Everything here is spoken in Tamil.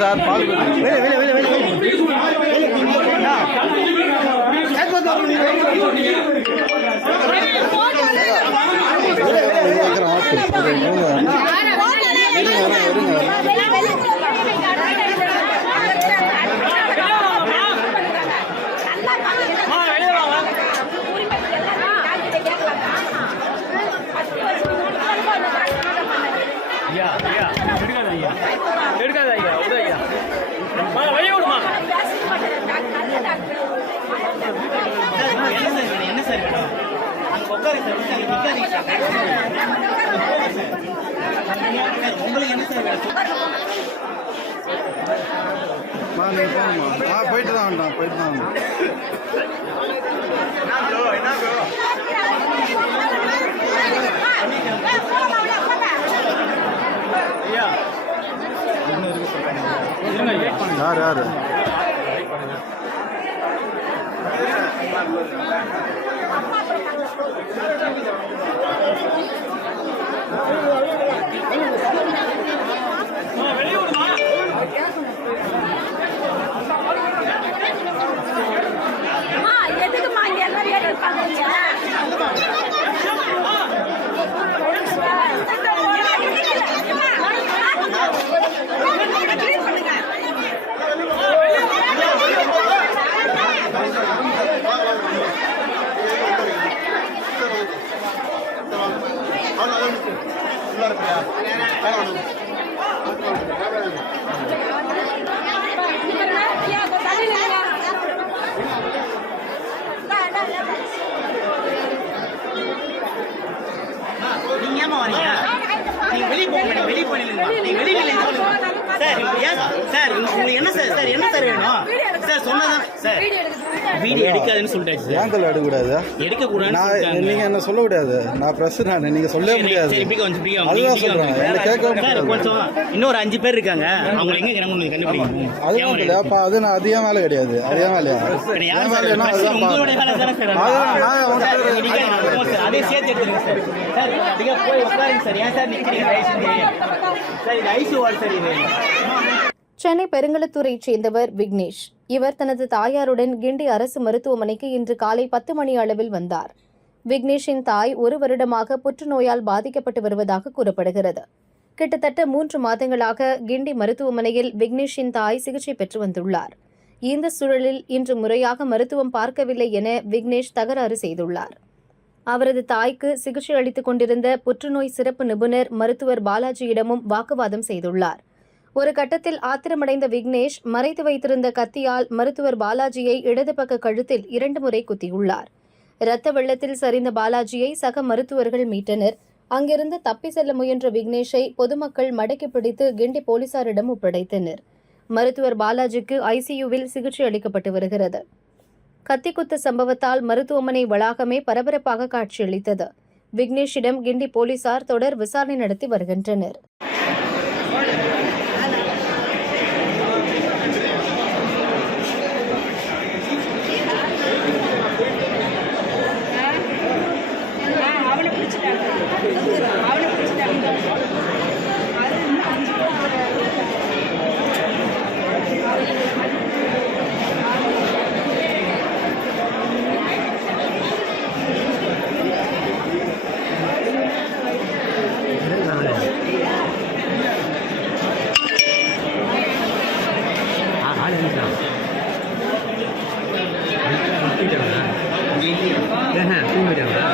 சார் பால் எடுக்காத ஐயா ஐயா வழி விடுமா என்ன சார் உங்களுக்கு என்ன சார் போயிட்டு தான் வேண்டாம் போயிட்டு தான் யார் யார் நீங்க ஏமா வரீங்க? நீங்க வெளியே போங்க, வெளியே போயிடுங்க. நீங்க வெளியே நில்லுங்க. சார் சார் உங்களுக்கு என்ன சார் சார் என்ன சார் வேணும் சார்? சொன்னதான் சார் வீடியோ எடுக்காதுன்னு சொல்லிட்டாச்சு. ஏன் தலை எடுக்கக்கூடாது? எடுக்கக்கூடாது. நீங்க என்ன சொல்ல முடியாது. நான் பிரஸ் நான் நீங்க சொல்லவே முடியாது. அதுதான் சொல்றேன். கேட்க கொஞ்சம் இன்னொரு 5 பேர் இருக்காங்க. அவங்க எங்க கிளம்பணும் கண்டுபிடிங்க. அதுதான் இல்லையா? அப்ப அது நான் அதிக வேலை கிடையாது. அதே வேலையா? உங்களோட வேலை தானே சார். அதே சேர்த்து எடுத்துருங்க சார். சார் அதிக போய் உட்காருங்க சார். ஏன் சார் நிக்கிறீங்க? சார் இது ஐசி வார்டு சார். இது சென்னை பெருங்களத்தூரைச் சேர்ந்தவர் விக்னேஷ். இவர் தனது தாயாருடன் கிண்டி அரசு மருத்துவமனைக்கு இன்று காலை 10 மணி அளவில் வந்தார். விக்னேஷின் தாய் 1 வருடமாக புற்றுநோயால் பாதிக்கப்பட்டு வருவதாக கூறப்படுகிறது. கிட்டத்தட்ட 3 மாதங்களாக கிண்டி மருத்துவமனையில் விக்னேஷின் தாய் சிகிச்சை பெற்று வந்துள்ளார். இந்த சூழலில் இன்று முறையாக மருத்துவம் பார்க்கவில்லை என விக்னேஷ் தகராறு செய்துள்ளார். அவரது தாய்க்கு சிகிச்சை அளித்துக் கொண்டிருந்த புற்றுநோய் சிறப்பு நிபுணர் மருத்துவர் பாலாஜியிடமும் வாக்குவாதம் செய்துள்ளார். ஒரு கட்டத்தில் ஆத்திரமடைந்த விக்னேஷ் மறைத்து வைத்திருந்த கத்தியால் மருத்துவர் பாலாஜியை இடது பக்க கழுத்தில் 2 முறை குத்தியுள்ளார். இரத்த வெள்ளத்தில் சரிந்த பாலாஜியை சக மருத்துவர்கள் மீட்டனர். அங்கிருந்து தப்பி செல்ல முயன்ற விக்னேஷை பொதுமக்கள் மடக்கி பிடித்து கிண்டி போலீசாரிடம் ஒப்படைத்தனர். மருத்துவர் பாலாஜிக்கு ஐசியூவில் சிகிச்சை அளிக்கப்பட்டு வருகிறது. கத்திக்குத்து சம்பவத்தால் மருத்துவமனை வளாகமே பரபரப்பாக காட்சியளித்தது. விக்னேஷிடம் கிண்டி போலீசார் தொடர் விசாரணை நடத்தி வருகின்றனர். தூங்கிட்டாங்க.